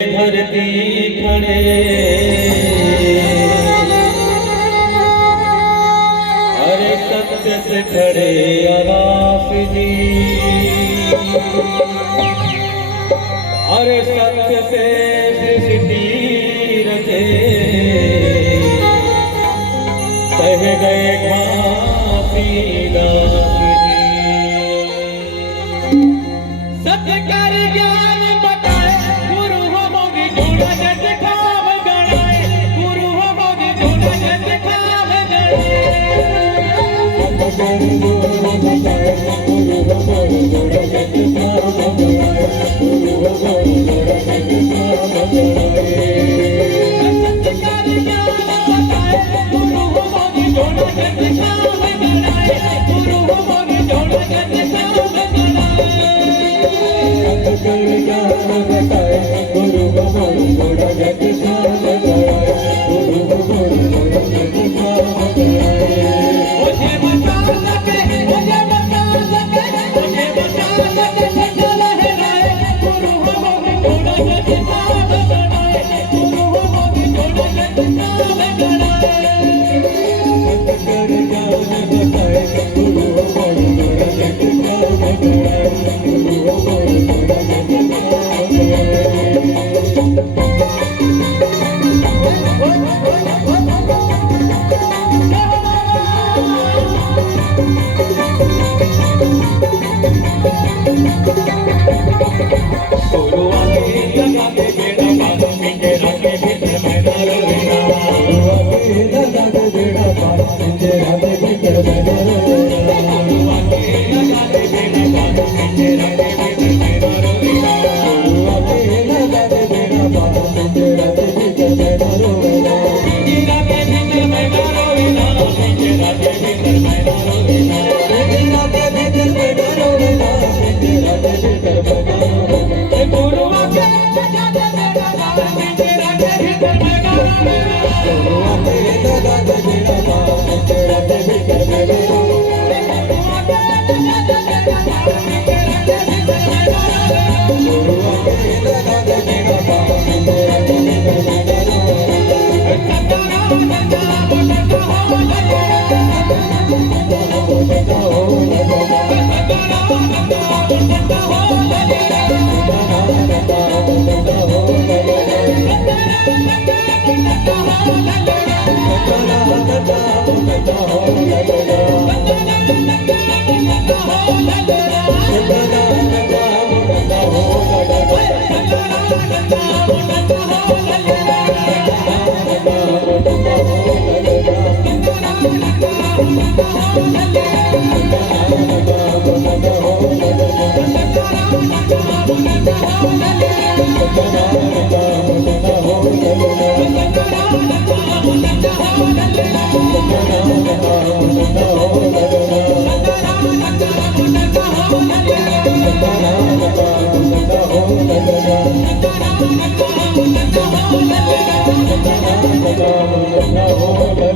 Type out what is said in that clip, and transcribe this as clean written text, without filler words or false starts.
धरती खड़े अरे सत्य से खड़े आराफ जी, अरे सत्य से सृष्टि रचे कह गए घासी दास जी। सत्य कर ज्ञान बताए गुरु हो मोगी जोड़ा जग खाव गणाए, गुरु हो मोगी जोड़ा जग खाव गणाए। सत्य कर ज्ञान बताए गुरु हो मोगी जोड़ा जग खाव गणाए, गुरु हो मोगी जोड़ा जग खाव गणाए। सत्य कर ज्ञान बताए गुरु हो मोगी जोड़ा जग खाव गणाए, गुरु हो मोगी जोड़ा जग खाव गणाए। कर ज्ञान बताए गुरु हो मोगी जोड़ा जग खाव गणाए, गुरु हो मोगी जोड़ा जग खाव गणाए। मुझे बता सके, मुझे बता सके, मुझे बता सके सत्य लहराए, गुरु हो मोगी जोड़ा जग खाव गणाए, गुरु हो मोगी जोड़ा जग खाव गणाए। कर ज्ञान बताए गुरु हो मोगी जोड़ा जग खाव गणाए, गुरु हो मोगी जोड़ा जग खाव गणाए। गुरु आके लगा के बेड़ा पार पिंजरा के भीतर मैं ना रोया, गुरु आके लगा के बेड़ा पार पिंजरा के भीतर मैं ना रोया, गुरु आके लगा के बेड़ा पार पिंजरा के भीतर मैं ना रोया, गुरु आके लगा के बेड़ा पार पिंजरा के भीतर मैं ना रोया, पिंजरा के भीतर मैं ना रोया, पिंजरा के भीतर मैं ना रोया, पिंजरा के भीतर मैं ना रोया, पिंजरा के भीतर मैं ना रोया। गुरु आके लगा के बेड़ा पार पिंजरा के भीतर मैं ना रोया, गुरु आके लगा के बेड़ा पार पिंजरा के भीतर मैं ना रोया, गुरु आके लगा के बेड़ा पार पिंजरा के भीतर मैं ना रोया, गुरु आके लगा के बेड़ा पार पिंजरा के भीतर मैं ना रोया। Oh